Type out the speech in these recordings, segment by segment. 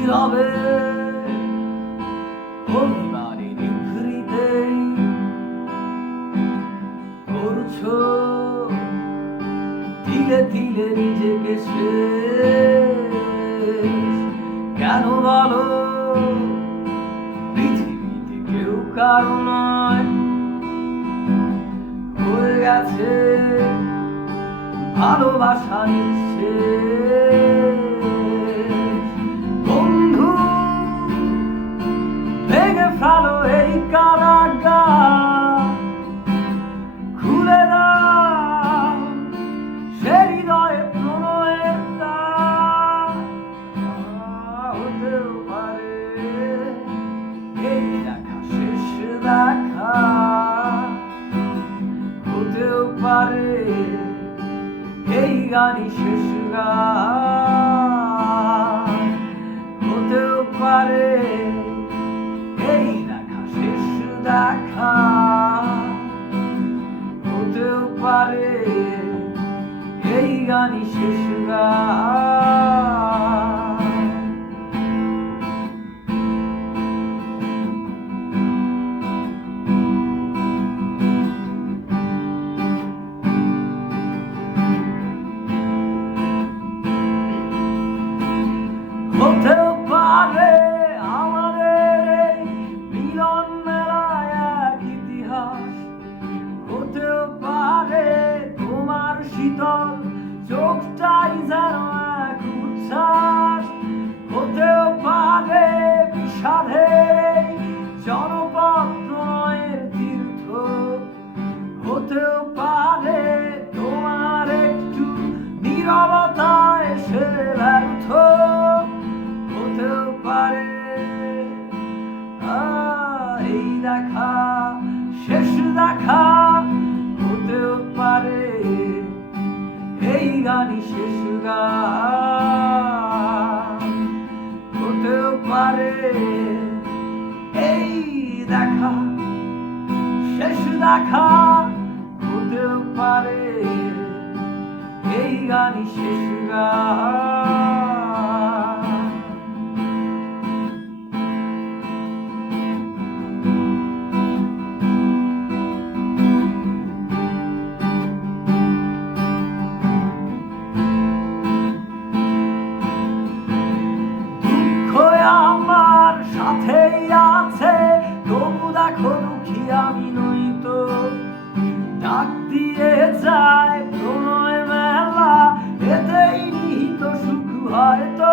নীরবে অভিমানী নিভৃতেই করছো তিলে তিলে নিজেকে শেষ। কেন বলো পৃথিবীতে কেউ কারো নয়, হয়ে গেছে ভালোবাসা নিঃশেষ। বন্ধু ভেঙে ফেলো এই কারাগার, খুলে দাও সে হৃদয়ে প্রণয়ের দ্বার। হতেও পারে এই দেখা শেষ দেখা, হতেও পারে এই গানই শেষ গান, হতেও পারে এই দেখা শেষ দেখা, হতেও পারে এই গানই শেষ গান। হতেও পারে আমাদের এই মিলন মেলায় এক ইতিহাস, হতেও পারে তোমার শীতল চোখটাই যেন এক উচ্ছ্বাস, হতেও পারে বিষাদের জনপদ প্রণয়ের তীর্থ, হতেও পারে তোমার একটু নীরবতা এসে ব্যর্থ, হতেও পারে এই দেখা শেষ দেখা, হতেও পারে এই গানই শেষ গান, হতেও পারে এই দেখা শেষ দেখা, হতেও পারে এই গানই শেষ গান। আমার সাথেই আছে, তবু দেখো দুঃখী আমি নই তো, ডাক দিয়ে যায় প্রণয় মেলা, এতেই নিহিত সুখ হয়তো।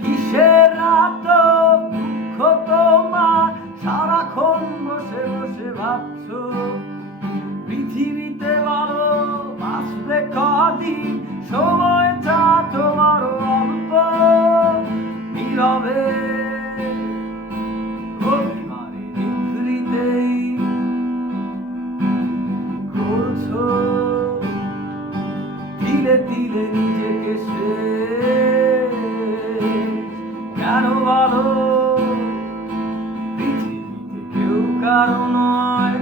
কিসের রাত দুঃখ তোমার, সারাক্ষণ বসে বসে ভাবছো পৃথিবীতে বলো বাঁচবে কদিন, সময়টা তোমার অল্প। নীরবে অভিমানী নিভৃতেই করছো তিলে তিলে নিজেকে শেষ। কেন বলো পৃথিবীতে কেউ কারো নয়,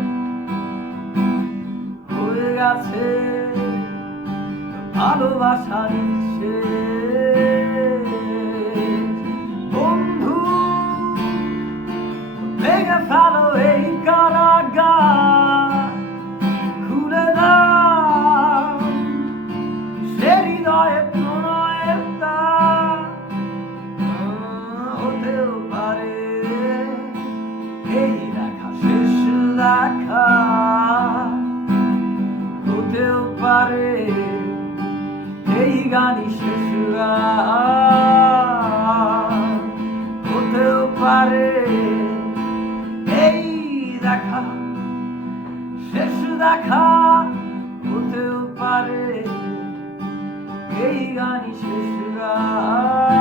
হয়ে গেছে ভালোবাসা নিঃশেষ। বন্ধু ভেঙে ফেলো এই কারাগার, খুলে দাও সে হৃদয়ে প্রণয়ের দ্বার। হতেও পারে এই দেখা শেষ দেখা, হতেও পারে এই গানই শেষ গান, হতেও পারে এই দেখা শেষ দেখা, হতেও পারে এই গানই শেষ গান।